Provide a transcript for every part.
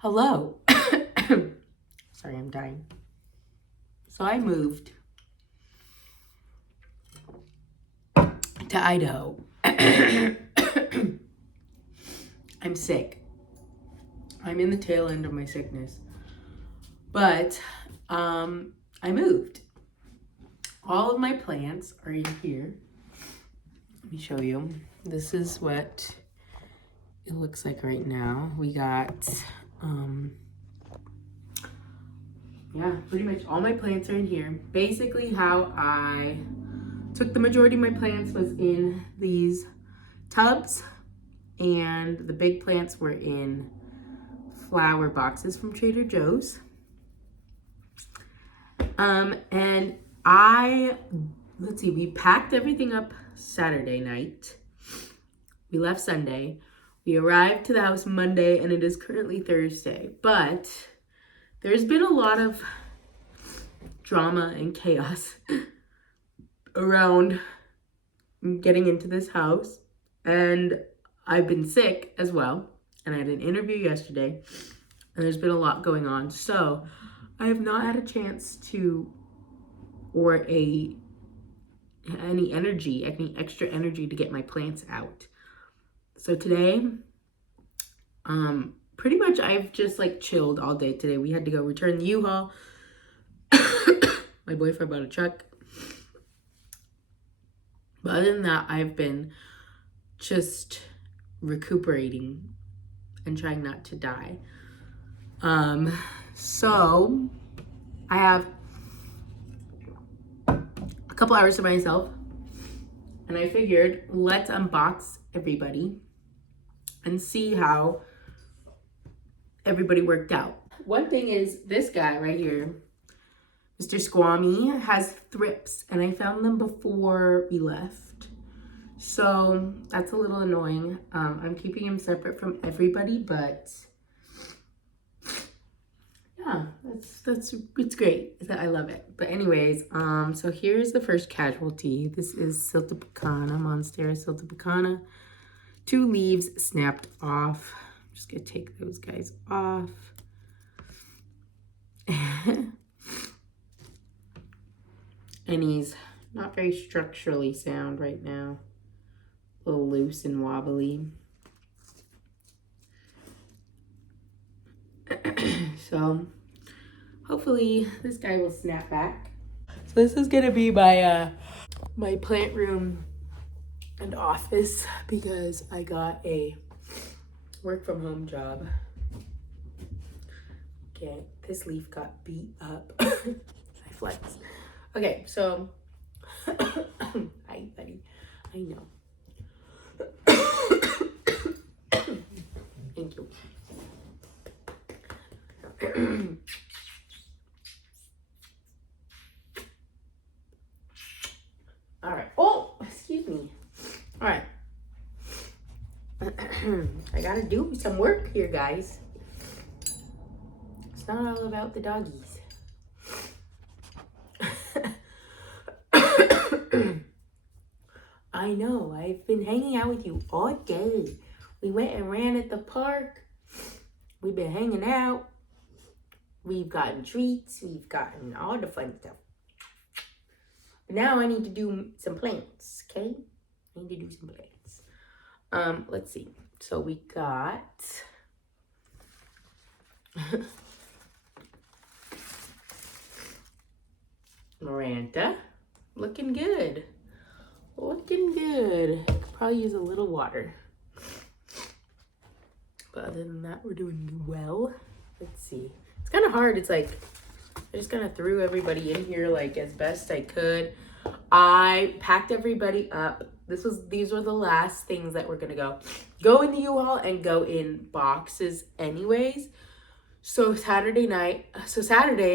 Hello. Sorry, I'm dying. So I moved to Idaho. I'm sick. I'm in the tail end of my sickness. But I moved. All of my plants are in here. Let me show you. This is what it looks like right now. We got yeah, pretty much all my plants are in here. Basically how I took the majority of my plants was in these tubs, and the big plants were in flower boxes from Trader Joe's. And let's see, we packed everything up Saturday night. We left Sunday. We arrived to the house Monday, and it is currently Thursday. But there's been a lot of drama and chaos around getting into this house. And I've been sick as well. And I had an interview yesterday. And there's been a lot going on. So I have not had a chance to, or any extra energy to get my plants out. So today, pretty much I've just like chilled all day today. We had to go return the U-Haul. My boyfriend bought a truck. But other than that, I've been just recuperating and trying not to die. So I have a couple hours to myself, and I figured let's unbox everybody and see how everybody worked out. One thing is this guy right here, Mr. Squammy, has thrips, and I found them before we left. So that's a little annoying. I'm keeping him separate from everybody, but yeah, it's great. I love it. But anyways, so here's the first casualty. This is Siltepecana, Monstera Siltepecana. 2 leaves snapped off. I'm just gonna take those guys off. And he's not very structurally sound right now. A little loose and wobbly. So hopefully this guy will snap back. So this is gonna be my my plant room and office because I got a work from home job. Okay, this leaf got beat up. I flex. Okay, so hi buddy. I know. Thank you. All right. Oh, excuse me. All right. I gotta do some work here, guys. It's not all about the doggies. I know. I've been hanging out with you all day. We went and ran at the park. We've been hanging out. We've gotten treats. We've gotten all the fun stuff. Now I need to do some plants, okay? I need to do some plants. Let's see. So we got Maranta. Looking good. Looking good. Could probably use a little water. But other than that, we're doing well. Let's see. It's kind of hard. It's like I just kind of threw everybody in here like as best I could. I packed everybody up. These were the last things that were gonna go in the U-Haul and go in boxes anyways. So Saturday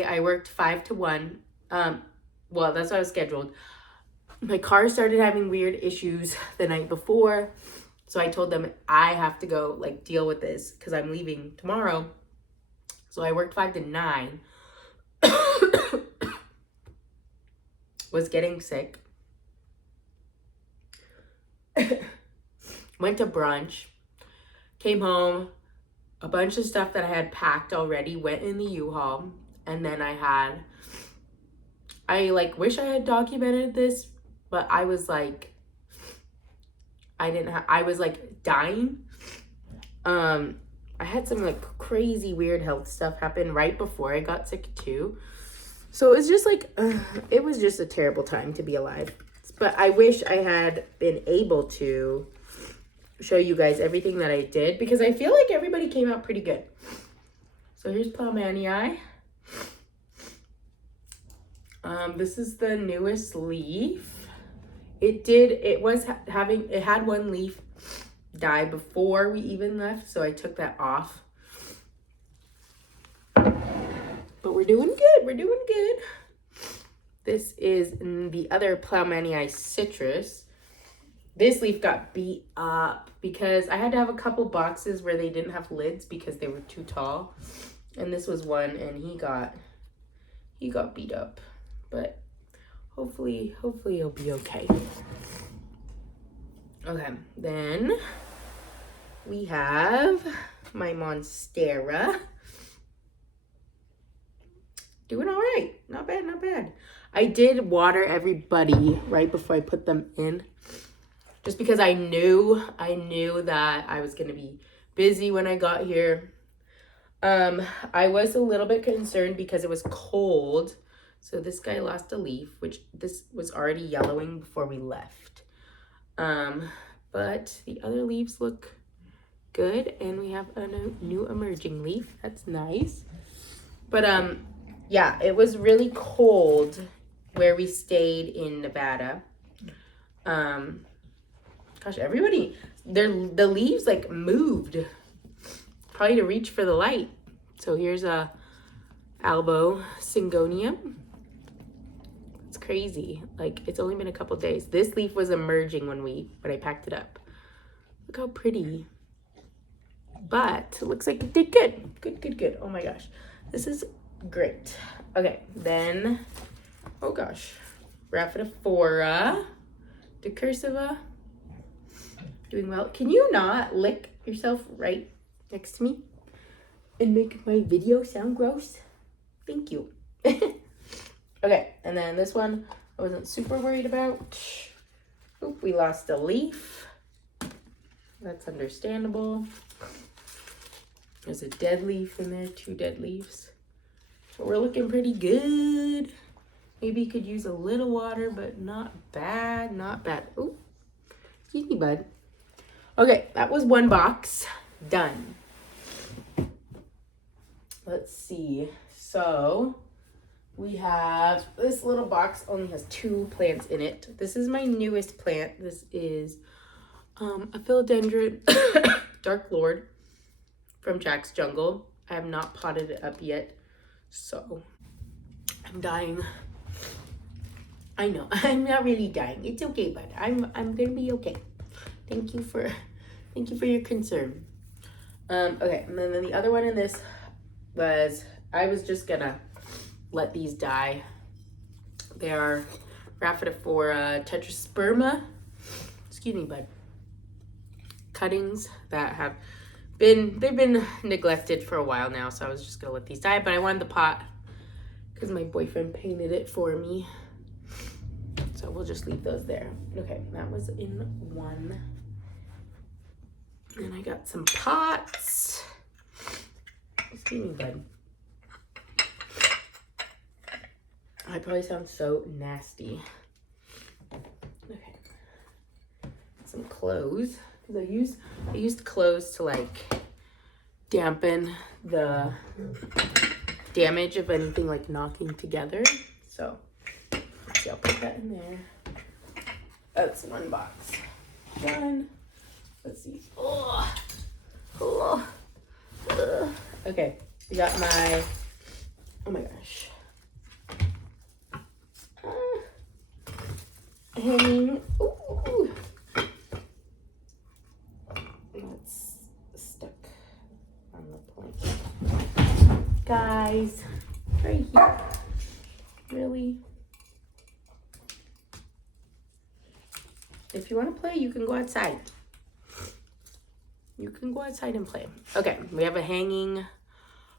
I worked 5 to 1. Well, that's what I was scheduled. My car started having weird issues the night before. So I told them I have to go like deal with this because I'm leaving tomorrow. So I worked 5 to 9. Was getting sick. Went to brunch. Came home. a bunch of stuff that I had packed already went in the U-Haul. And then I like wish I had documented this, but I was like, I was like dying. I had some like crazy weird health stuff happen right before I got sick too. So it was just like, it was just a terrible time to be alive. But I wish I had been able to show you guys everything that I did, because I feel like everybody came out pretty good. So here's Ploumanii. This is the newest leaf. It had one leaf die before we even left, so I took that off. But we're doing good. We're doing good. This is the other Ploumanii citrus. This leaf got beat up because I had to have a couple boxes where they didn't have lids because they were too tall. And this was one, and he got beat up. But hopefully he'll be okay. Okay, then we have my Monstera. Doing all right. Not bad, not bad. I did water everybody right before I put them in, just because I knew that I was going to be busy when I got here. I was a little bit concerned because it was cold. So this guy lost a leaf, which this was already yellowing before we left. But the other leaves look good, and we have a new emerging leaf. That's nice. But yeah, it was really cold where we stayed in Nevada. Gosh, everybody, the leaves like moved, probably to reach for the light. So here's a Albo Syngonium. It's crazy. Like, it's only been a couple days. This leaf was emerging when I packed it up. Look how pretty. But it looks like it did good. Good. Oh my gosh. This is great. Okay, then, oh gosh. Rhaphidophora decursiva. Doing well. Can you not lick yourself right next to me and make my video sound gross? Thank you. Okay, and then this one I wasn't super worried about. Oop, we lost a leaf. That's understandable. There's a dead leaf in there, 2 dead leaves. So we're looking pretty good. Maybe could use a little water, but not bad, not bad. Oh, excuse me, bud. Okay, that was one box done. Let's see. So we have this little box, only has 2 plants in it. This is my newest plant. This is a philodendron Dark Lord from Jack's Jungle. I have not potted it up yet, so I'm dying. I know, I'm not really dying. It's okay, bud. I'm gonna be okay. Thank you for your concern. Okay, and then the other one in this was, I was just gonna let these die. They are Rhaphidophora tetrasperma. Excuse me, bud. Cuttings that have they've been neglected for a while now, so I was just gonna let these die, but I wanted the pot because my boyfriend painted it for me. So we'll just leave those there. Okay, that was in one. And I got some pots. Excuse me, bud. I probably sound so nasty. Okay. Some clothes. Because I used clothes to like dampen the damage of anything like knocking together. So let's see, I'll put that in there. That's one box. One. Let's see. Oh. Okay, we got my, oh my gosh. Hanging. Ooh. It's stuck on the plank. Guys, right here. Really? If you want to play, you can go outside. you can go outside and play. Okay, we have a hanging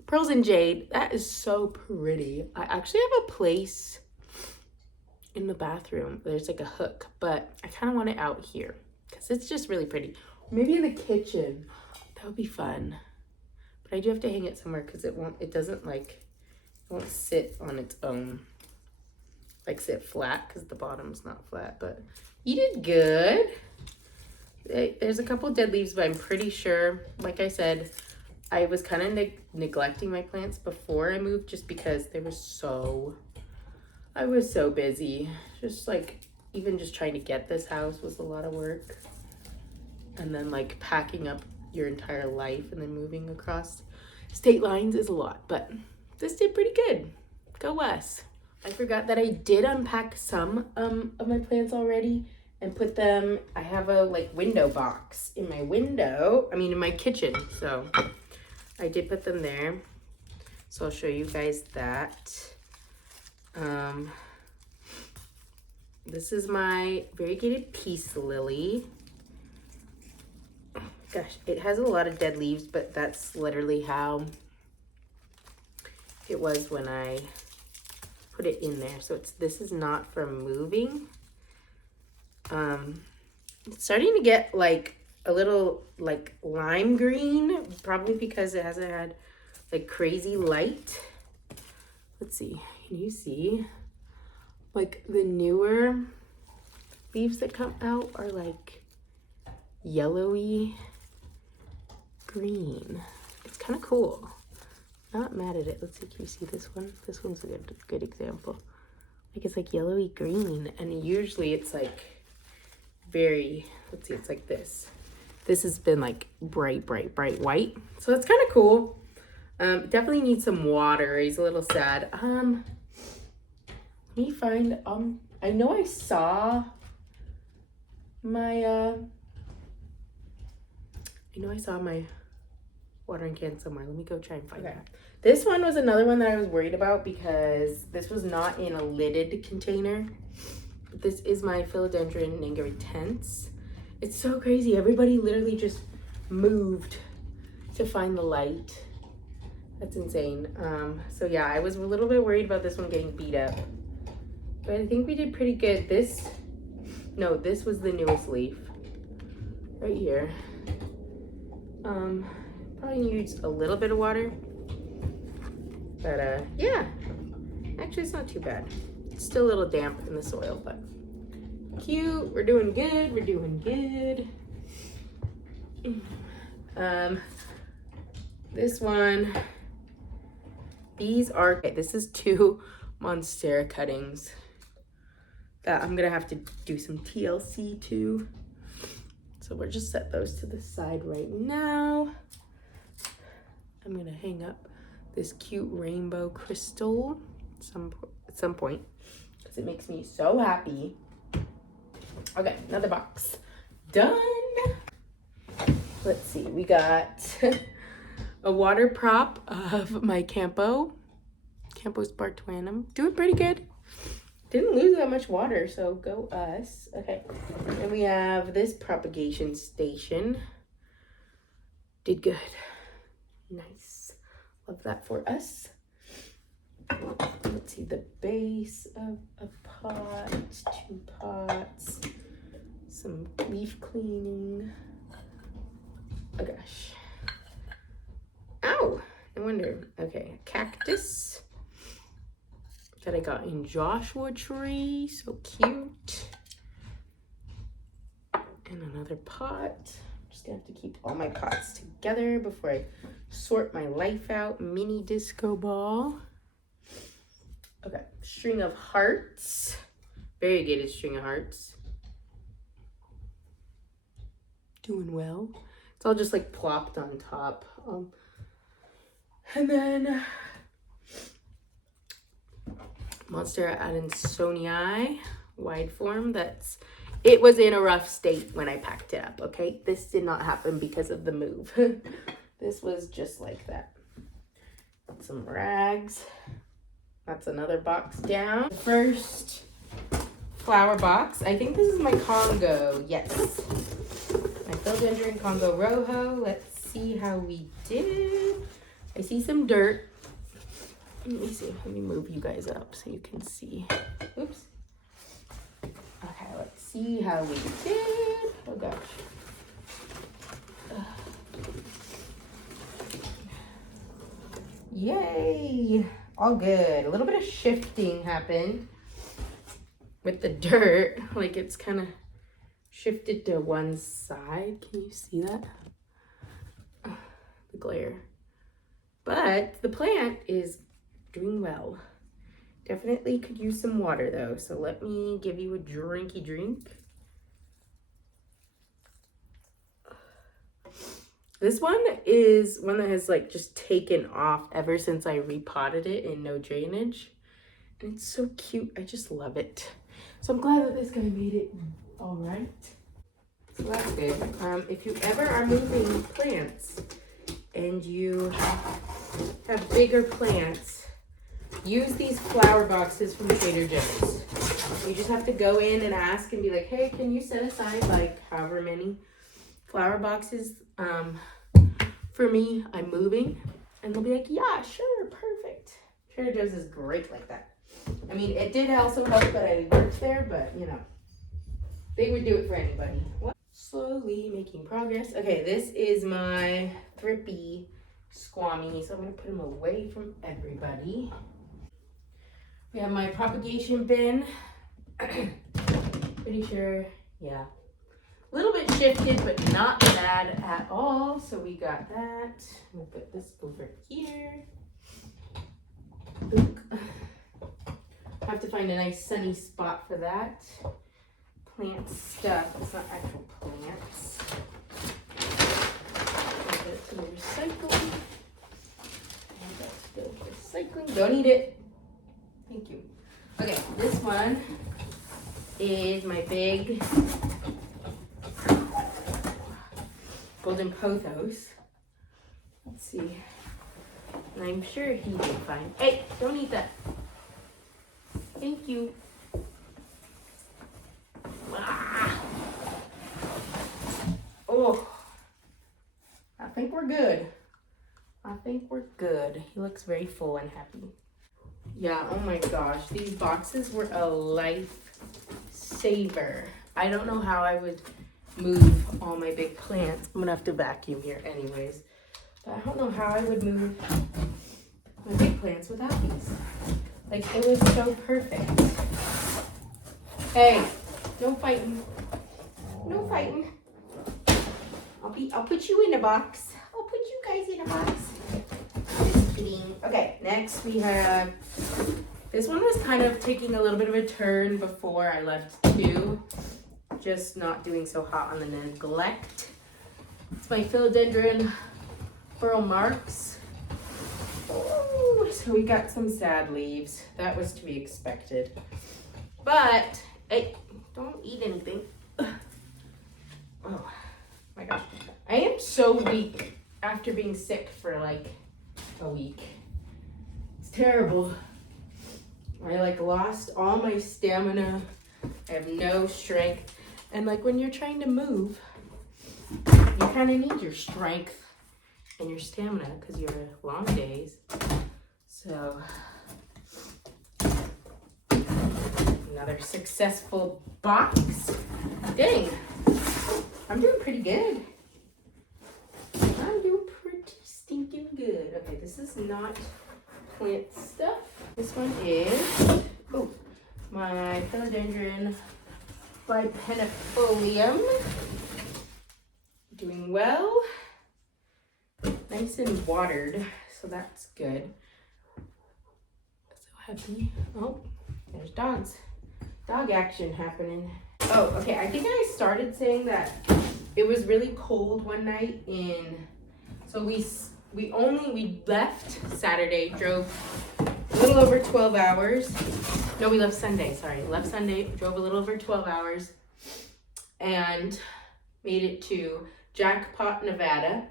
Pearls and Jade. That is so pretty. I actually have a place in the bathroom. There's like a hook, but I kind of want it out here because it's just really pretty. Maybe in the kitchen. That would be fun. But I do have to hang it somewhere because it won't sit on its own. Like sit flat because the bottom's not flat, but you did good. There's a couple dead leaves, but I'm pretty sure, like I said, I was kind of neglecting my plants before I moved just because I was so busy. Just like, even just trying to get this house was a lot of work. And then like packing up your entire life and then moving across state lines is a lot, but this did pretty good. Go us. I forgot that I did unpack some of my plants already and put them, I have a like window box in my in my kitchen. So I did put them there. So I'll show you guys that. This is my variegated peace lily. Gosh, it has a lot of dead leaves, but that's literally how it was when I put it in there. So this is not from moving. It's starting to get like a little like lime green, probably because it hasn't had like crazy light. Let's see, can you see? Like the newer leaves that come out are like yellowy green. It's kind of cool. Not mad at it. Let's see, can you see this one? This one's a good example. Like it's like yellowy green, and usually it's like very, let's see, it's like this. This has been like bright white. So that's kind of cool. Definitely needs some water. He's a little sad. Let me find, I know I saw my watering can somewhere. Let me go try and find that. This one was another one that I was worried about because this was not in a lidded container. But this is my Philodendron Nigritens. It's so crazy. Everybody literally just moved to find the light. That's insane. So yeah, I was a little bit worried about this one getting beat up. But I think we did pretty good. This was the newest leaf. Right here. Probably needs a little bit of water. But yeah, actually it's not too bad. It's still a little damp in the soil, but cute. We're doing good. We're doing good. This one, this is 2 Monstera cuttings that I'm gonna have to do some TLC to. So we'll just set those to the side right now. I'm gonna hang up this cute rainbow crystal at some point because it makes me so happy. Okay, another box. Done. Let's see, we got a water prop of my Campo Spartanum. Doing pretty good. Didn't lose that much water, so go us. Okay, and we have this propagation station. Did good. Nice. Love that for us. Let's see, the base of a pot, 2 pots, some leaf cleaning. Oh gosh. Ow! I wonder. Okay, cactus that I got in Joshua Tree. So cute. And another pot. I'm just gonna have to keep all my pots together before I sort my life out. Mini disco ball. Okay, string of hearts. Variegated string of hearts. Doing well. It's all just like plopped on top. And then Monstera Adansonii wide form. It was in a rough state when I packed it up, okay? This did not happen because of the move. This was just like that. Some rags. That's another box down. First flower box. I think this is my Congo. Yes. My Philodendron Congo Rojo. Let's see how we did. I see some dirt. Let me see. Let me move you guys up so you can see. Oops. Okay, let's see how we did. Oh gosh. Yay! All good. A little bit of shifting happened with the dirt. Like it's kind of shifted to one side. Can you see that? The glare. But the plant is doing well. Definitely could use some water though. So let me give you a drinky drink. This one is one that has like just taken off ever since I repotted it in no drainage. And it's so cute. I just love it. So I'm glad that this guy made it all right. So that's good. If you ever are moving plants and you have bigger plants, use these flower boxes from Trader Joe's. You just have to go in and ask and be like, hey, can you set aside like however many flower boxes for me? I'm moving. And they'll be like, yeah, sure, perfect. Trader Joe's is great like that. I mean, it did also help that I worked there, but you know, they would do it for anybody. What? Slowly making progress. Okay, this is my Thrippy Squammy, so I'm gonna put him away from everybody. We have my propagation bin. Pretty sure, yeah. A little bit shifted, but not bad at all. So we got that. I'm gonna put this over here. Oop. I have to find a nice sunny spot for that. Plant stuff. It's not actual plants. Add that to the recycling. Add that to the recycling. Don't eat it. Thank you. Okay, this one is my big golden pothos. Let's see. And I'm sure he did fine. Hey, don't eat that. Thank you. Ah. Oh, I think we're good. I think we're good. He looks very full and happy. Yeah, oh my gosh. These boxes were a lifesaver. I don't know how I would move all my big plants. I'm gonna have to vacuum here anyways. But I don't know how I would move my big plants without these. Like, it was so perfect. Hey, no fighting. No fighting. I'll put you in a box. I'll put you guys in a box. Just kidding. Okay, next we have, this one was kind of taking a little bit of a turn before I left too. Just not doing so hot on the neglect. It's my Philodendron Burl Marks. Ooh, so we got some sad leaves. That was to be expected. But, hey, don't eat anything. Oh my gosh. I am so weak after being sick for like a week. It's terrible. I like lost all my stamina. I have no strength. And like when you're trying to move, you kind of need your strength and your stamina because you're long days. So another successful box. Dang, I'm doing pretty good. I'm doing pretty stinking good. Okay, this is not plant stuff. This one is, oh, my Philodendron Bipennifolium. Doing well. Nice and watered, so that's good. So happy. Oh, there's dogs. Dog action happening. Oh, okay, I think I started saying that it was really cold one night so we left Saturday, drove a little over 12 hours. No, we left Sunday, sorry. Left Sunday, drove a little over 12 hours and made it to Jackpot, Nevada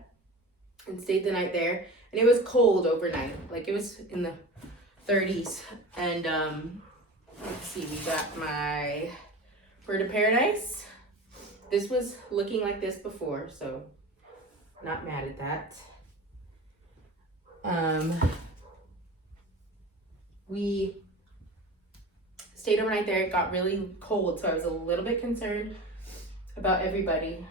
and stayed the night there. And it was cold overnight. Like it was in the 30s. And let's see, we got my Bird of Paradise. this was looking like this before, so not mad at that. We stayed overnight there. It got really cold, so I was a little bit concerned about everybody.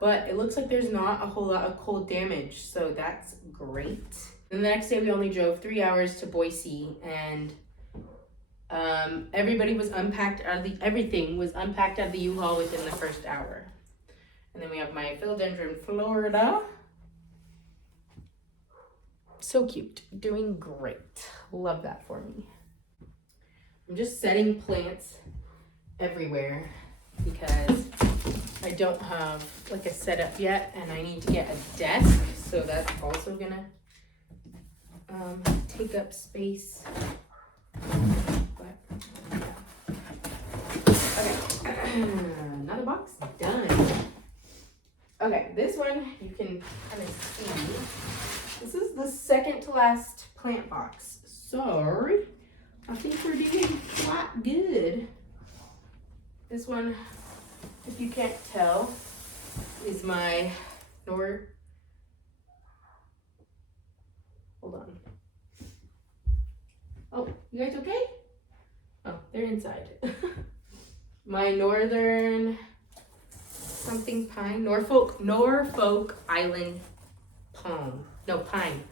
But it looks like there's not a whole lot of cold damage, so that's great. And the next day we only drove 3 hours to Boise, and everybody was unpacked out of the, everything was unpacked out of the U-Haul within the first hour. And then we have my philodendron Florida. So cute, doing great. Love that for me. I'm just setting plants everywhere because I don't have like a setup yet, and I need to get a desk, so that's also gonna take up space. But, yeah. Okay, another box done. Okay, this one you can kind of see. This is the second to last plant box. So I think we're doing quite good. This one, if you can't tell, is my Hold on. Oh, you guys okay? Oh, they're inside. My northern something pine, Norfolk Island palm. No, pine.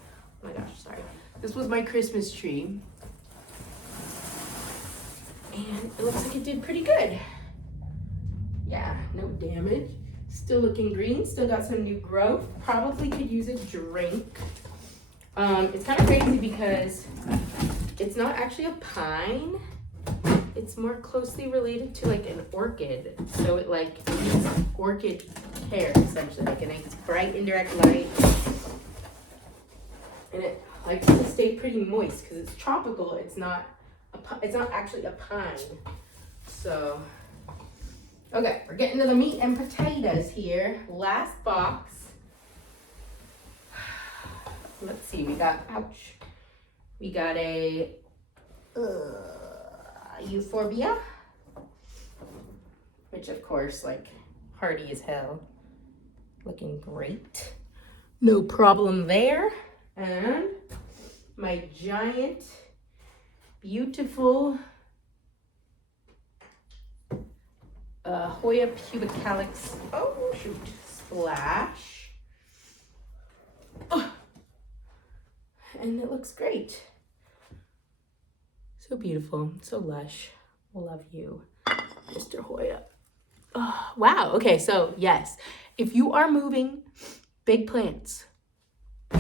Oh my gosh, sorry. This was my Christmas tree. And it looks like it did pretty good. Yeah, no damage. Still looking green, still got some new growth. Probably could use a drink. It's kind of crazy because it's not actually a pine. It's more closely related to like an orchid. So it like needs orchid care essentially, like a nice bright indirect light. And it likes to stay pretty moist because it's tropical. It's not actually a pine. So, okay, we're getting to the meat and potatoes here. Last box. Let's see, we got a euphorbia, which of course, like, hardy as hell. Looking great. No problem there. And my giant, beautiful Hoya pubicalis. Oh, shoot. Splash. Oh. And it looks great. So beautiful, so lush. Love you, Mr. Hoya. Oh, wow, okay, so yes, if you are moving big plants,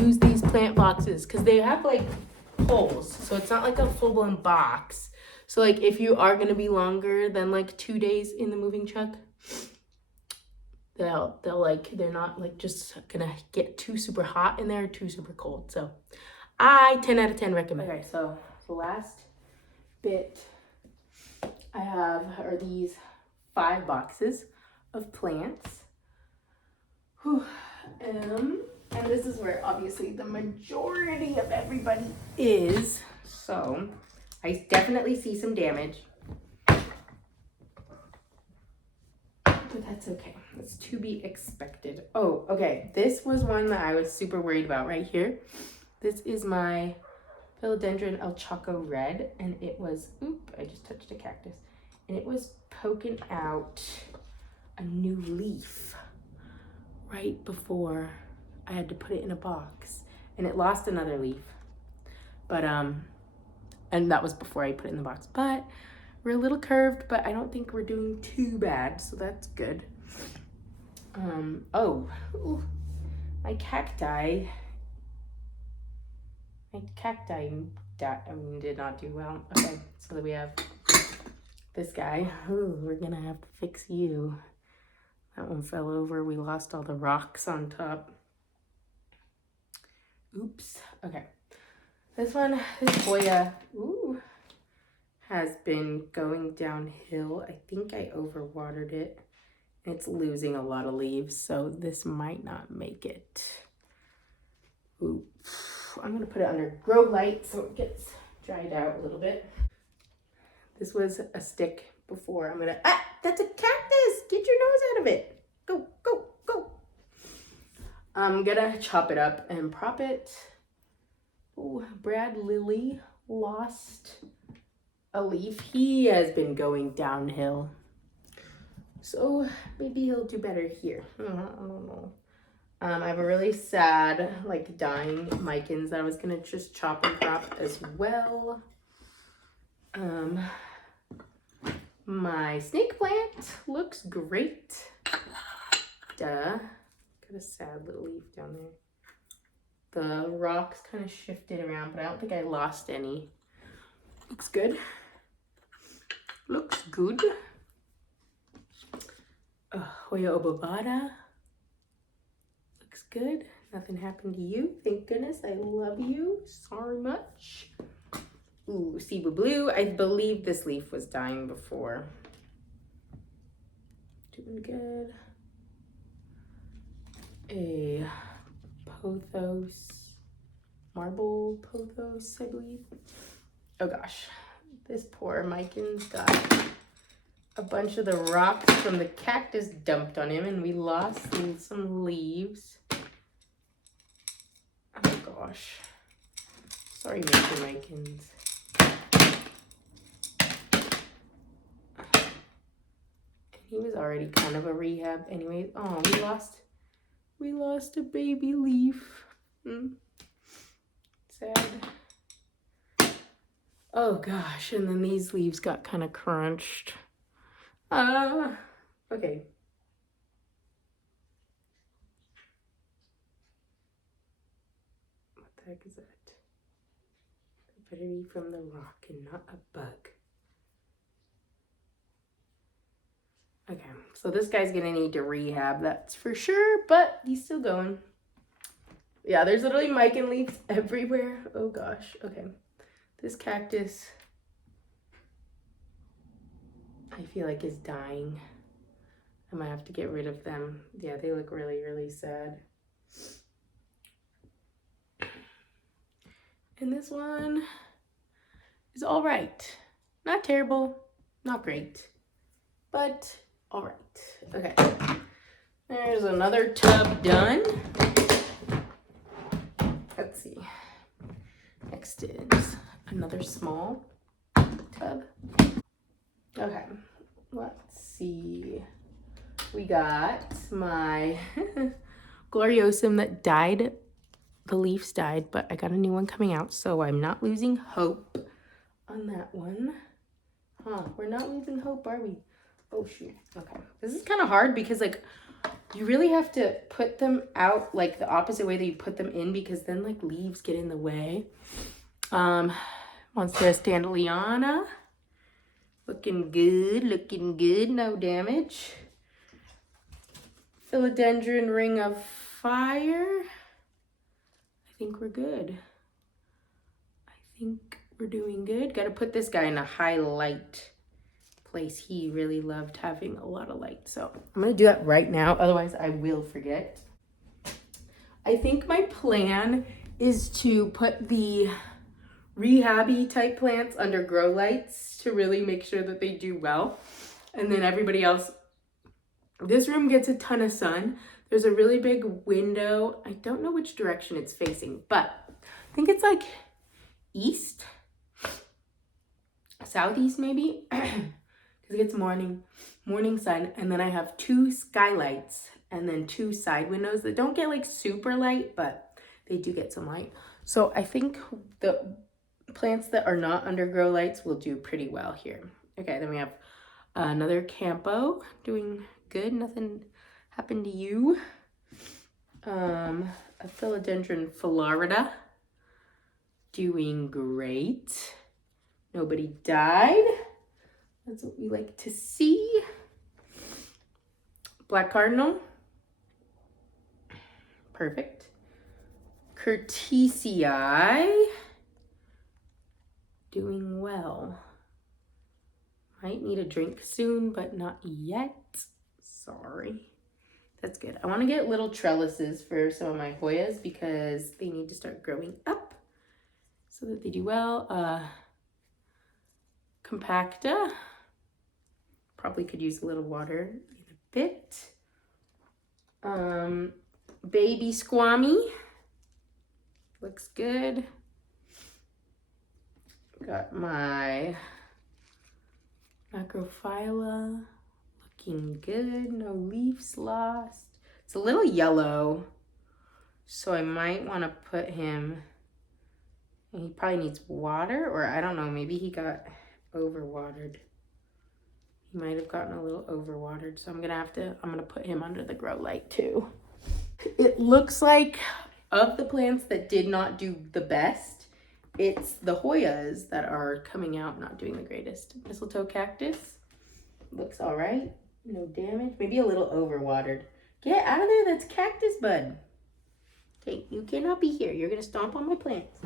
use these plant boxes because they have like holes, so it's not like a full-blown box. So like if you are gonna be longer than like 2 days in the moving truck, they're not like just gonna get too super hot in there, too super cold. So I 10 out of 10 recommend. Okay, so the last bit I have are these 5 boxes of plants. Whew. And this is where obviously the majority of everybody is. So I definitely see some damage, but that's okay. It's to be expected. Oh, okay. This was one that I was super worried about right here. This is my Philodendron El Chaco Red, and it was, I just touched a cactus, and it was poking out a new leaf right before I had to put it in a box, and it lost another leaf, but and that was before I put it in the box. But we're a little curved, but I don't think we're doing too bad, so that's good. My cacti did not do well. Okay, so we have this guy. Ooh, we're gonna have to fix you. That one fell over. We lost all the rocks on top. Oops. Okay. This Hoya, has been going downhill. I think I overwatered it. It's losing a lot of leaves, so this might not make it. I'm gonna put it under grow light so it gets dried out a little bit. This was a stick before. That's a cactus. Get your nose out of it. Go, go, go. I'm gonna chop it up and prop it. Oh, Brad Lilly lost a leaf. He has been going downhill. So maybe he'll do better here. I don't know. I have a really sad, like, dying Micans that I was gonna just chop and prop as well. My snake plant looks great. Duh. Got a sad little leaf down there. The rocks kind of shifted around, but I don't think I lost any. Looks good. Looks good. Hoya obovata. Looks good. Nothing happened to you. Thank goodness. I love you so much. Ooh, Cebu Blue. I believe this leaf was dying before. Doing good. A pothos, marble pothos, I believe. Oh gosh, this poor Mican's got a bunch of the rocks from the cactus dumped on him, and we lost some leaves. Oh gosh. Sorry, Mr. Micans. He was already kind of a rehab anyways. Oh, we lost a baby leaf. Sad. Oh gosh, and then these leaves got kind of crunched. Okay. What the heck is that? It better be from the rock and not a bug. Okay, so this guy's gonna need to rehab, that's for sure, but he's still going. Yeah, there's literally Mican leaves everywhere. Oh gosh, okay. This cactus, I feel like is dying. I might have to get rid of them. Yeah, they look really, really sad. And this one is all right. Not terrible, not great, but all right. Okay, there's another tub done. Let's see. Next is another small tub. Okay, let's see. We got my Gloriosum that died. The leaves died, but I got a new one coming out, so I'm not losing hope on that one. We're not losing hope, are we? Oh shoot. Okay, this is kind of hard because, like, you really have to put them out like the opposite way that you put them in, because then, like, leaves get in the way. Monstera Standeliana, looking good, no damage. Philodendron Ring of Fire, I think we're good. I think we're doing good. Got to put this guy in a high light place. He really loved having a lot of light, so I'm gonna do that right now, otherwise I will forget. I think my plan is to put the rehabby type plants under grow lights to really make sure that they do well, and then everybody else. This room gets a ton of sun. There's a really big window. I don't know which direction it's facing, but I think it's like east, southeast maybe, because it gets morning sun, and then I have 2 skylights and then 2 side windows that don't get like super light, but they do get some light. So I think the plants that are not under grow lights will do pretty well here. Okay, then we have another Campo doing good. Nothing happened to you. A Philodendron Florida doing great. Nobody died. That's what we like to see. Black Cardinal. Perfect. Curtisii doing well. Might need a drink soon, but not yet. Sorry. That's good. I want to get little trellises for some of my Hoyas because they need to start growing up so that they do well. Compacta Probably could use a little water in a bit. Baby Squammy. Looks good. Got my Macrophylla. Looking good. No leaves lost. It's a little yellow, so I might want to put him, he probably needs water, or I don't know, maybe he got overwatered. He might have gotten a little overwatered, so I'm gonna put him under the grow light too. It looks like of the plants that did not do the best, it's the Hoyas that are coming out not doing the greatest. Mistletoe cactus looks all right, no damage, maybe a little overwatered. Get out of there, that's cactus bud. Okay, you cannot be here. You're gonna stomp on my plants.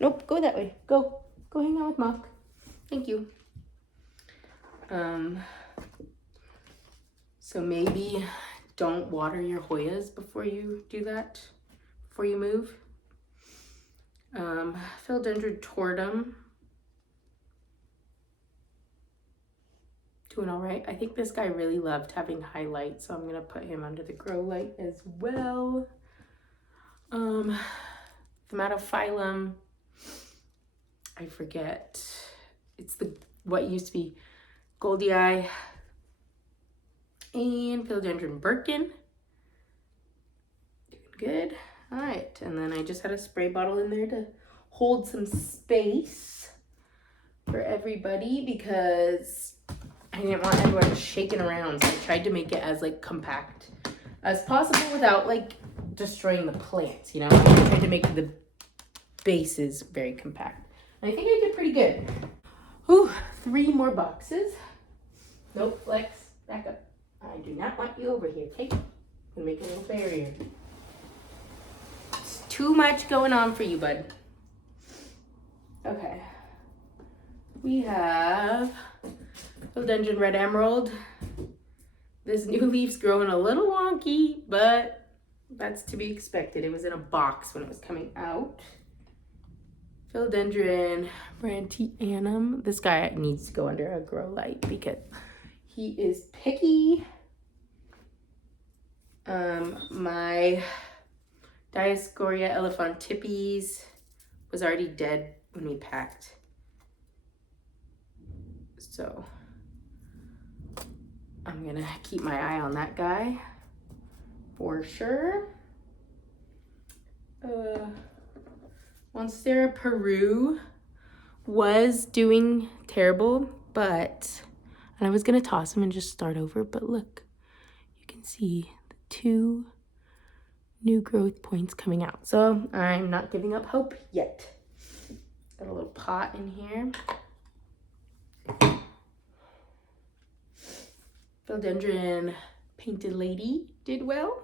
Nope, go that way. Go hang out with Mock. Thank you. So maybe don't water your Hoyas before you do that, before you move. Philodendron tortum. Doing all right. I think this guy really loved having highlight, so I'm gonna put him under the grow light as well. Thimatophyllum, I forget. It's what used to be Goldii and Philodendron Birkin. Doing good. All right, and then I just had a spray bottle in there to hold some space for everybody because I didn't want everyone shaking around, so I tried to make it as like compact as possible without like destroying the plants, you know? I tried to make the bases very compact. And I think I did pretty good. Whew, 3 more boxes. Nope, Flex, back up. I do not want you over here, okay? I'm gonna make a little barrier. It's too much going on for you, bud. Okay. We have Philodendron Red Emerald. This new leaf's growing a little wonky, but that's to be expected. It was in a box when it was coming out. Philodendron Brandtianum. This guy needs to go under a grow light because he is picky. My Dioscorea elephantipes was already dead when we packed. So I'm gonna keep my eye on that guy for sure. Monstera Peru was doing terrible, but, and I was gonna toss him and just start over, but look, you can see the 2 new growth points coming out. So I'm not giving up hope yet. Got a little pot in here. Philodendron Painted Lady did well.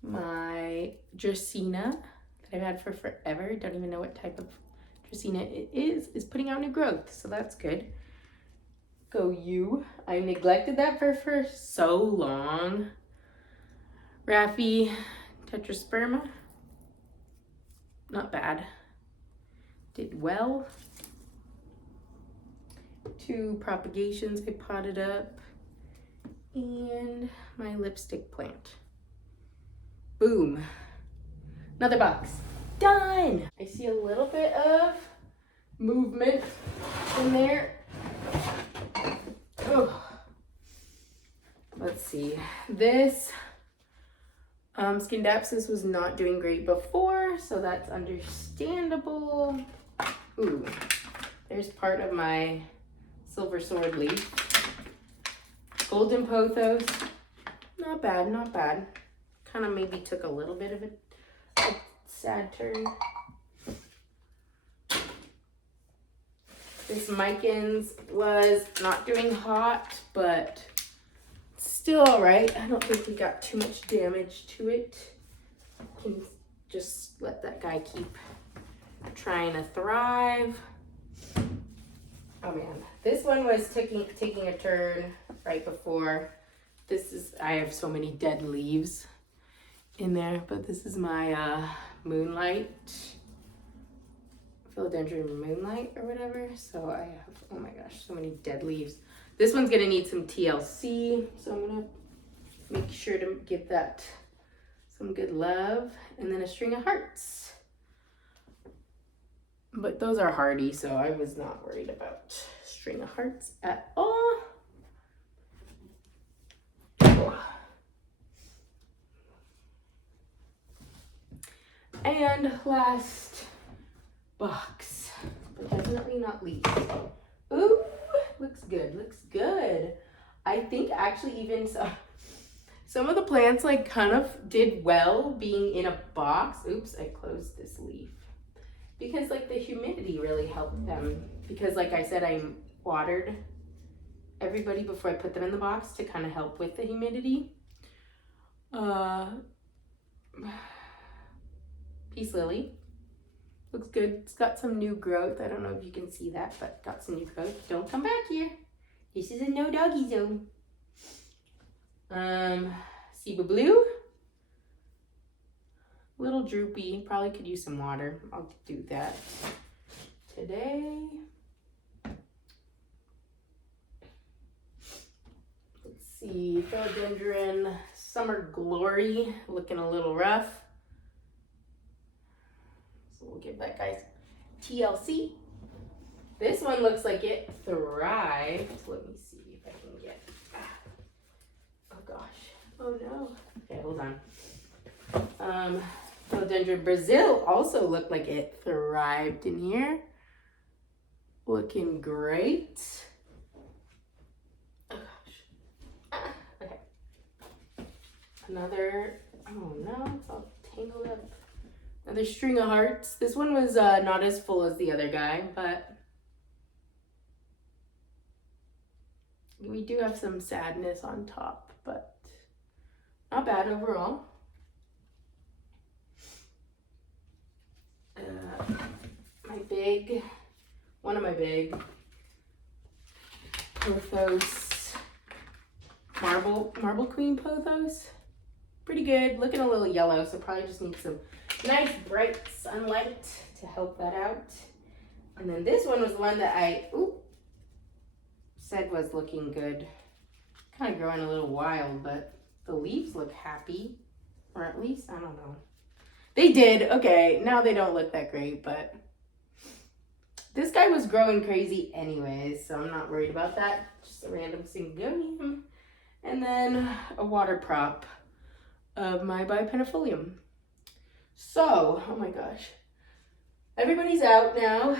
My Dracaena that I've had for forever, don't even know what type of Dracaena it is putting out new growth, so that's good. Go you. I neglected that for so long. Raffi Tetrasperma, not bad. Did well. 2 propagations I potted up. And my lipstick plant. Boom. Another box. Done! I see a little bit of movement in there. Oh. Let's see. This Scindapsus was not doing great before, so that's understandable. Ooh, there's part of my silver sword leaf. Golden Pothos, not bad, not bad. Kind of maybe took a little bit of a sad turn. This Micans was not doing hot, but still all right. I don't think we got too much damage to it. Can just let that guy keep trying to thrive. Oh man, this one was taking a turn right before. I have so many dead leaves in there, but this is my Moonlight Philodendron Moonlight or whatever. So I have, oh my gosh, so many dead leaves. This one's gonna need some TLC, so I'm gonna make sure to give that some good love. And then a string of hearts. But those are hardy, so I was not worried about string of hearts at all. And last box, but definitely not least. Ooh, looks good, looks good. I think actually even some of the plants like kind of did well being in a box. Oops, I closed this leaf. Because like the humidity really helped them. Because like I said, I watered everybody before I put them in the box to kind of help with the humidity. Peace Lily. Looks good. It's got some new growth. I don't know if you can see that, but got some new growth. Don't come back here. This is a no doggy zone. Ciba Blue. Little droopy. Probably could use some water. I'll do that today. Let's see. Philodendron Summer Glory. Looking a little rough. So we'll give that guy TLC. This one looks like it thrived. Let me see if I can get. Oh gosh. Oh no. Okay, hold on. Philodendron Brazil also looked like it thrived in here. Looking great. Oh gosh. Okay. Another. Oh no, it's all tangled up. Another string of hearts. This one was not as full as the other guy, but we do have some sadness on top, but not bad overall. One of my big Pothos, Marble Queen Pothos. Pretty good, looking a little yellow, so probably just need some nice bright sunlight to help that out. And then this one was the one that I said was looking good. Kind of growing a little wild, but the leaves look happy, or at least, I don't know. They did, okay, now they don't look that great, but this guy was growing crazy anyways, so I'm not worried about that. Just a random Syngonium. And then a water prop of my Bipennifolium. So, oh my gosh. Everybody's out now.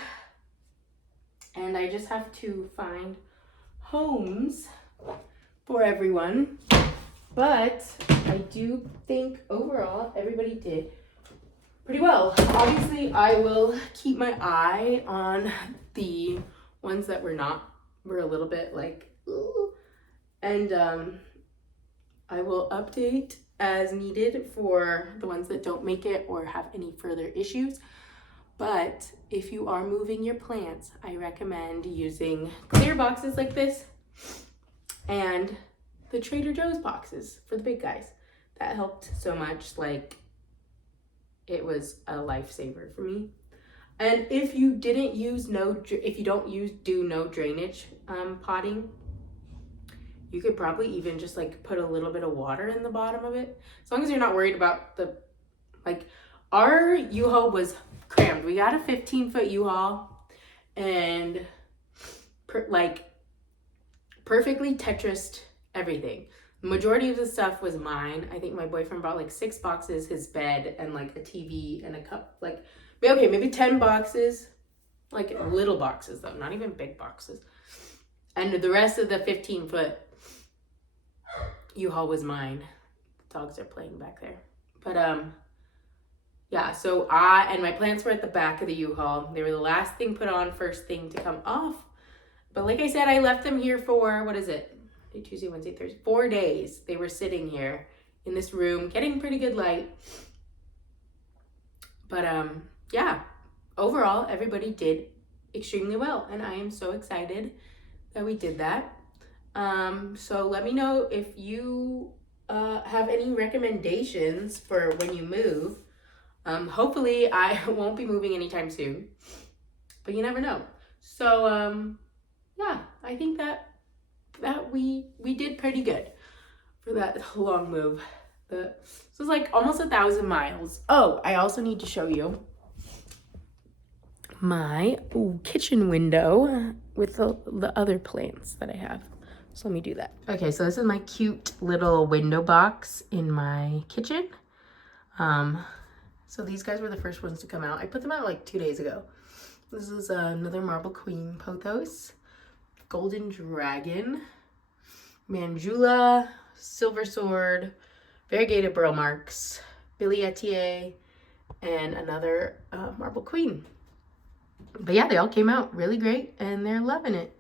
And I just have to find homes for everyone. But I do think overall everybody did pretty well. Obviously, I will keep my eye on the ones that were a little bit like, ooh. And I will update as needed for the ones that don't make it or have any further issues. But if you are moving your plants, I recommend using clear boxes like this and the Trader Joe's boxes for the big guys. That helped so much. Like, it was a lifesaver for me. And if you didn't use do no drainage potting, you could probably even just like put a little bit of water in the bottom of it. As long as you're not worried about our U-Haul was crammed. We got a 15-foot U-Haul and perfectly Tetrised everything. The majority of the stuff was mine. I think my boyfriend brought like 6 boxes, his bed, and like a TV and a cup. Like, okay, maybe 10 boxes. Like little boxes though, not even big boxes. And the rest of the 15-foot U-Haul was mine. Dogs are playing back there. But yeah, so my plants were at the back of the U-Haul. They were the last thing put on, first thing to come off. But like I said, I left them here for, what is it? Tuesday, Wednesday, Thursday, 4 days. They were sitting here in this room, getting pretty good light. But yeah, overall, everybody did extremely well. And I am so excited that we did that. So let me know if you have any recommendations for when you move. Hopefully I won't be moving anytime soon. but you never know. So yeah, I think that we did pretty good for that long move. This was like almost 1,000 miles. Oh, I also need to show you my kitchen window with the other plants that I have. So let me do that. Okay, so this is my cute little window box in my kitchen. So these guys were the first ones to come out. I put them out like 2 days ago. This is another Marble Queen pothos, Golden Dragon, Manjula, Silver Sword, Variegated Burl Marks, Billy Etier, and another Marble Queen. But yeah, they all came out really great and they're loving it.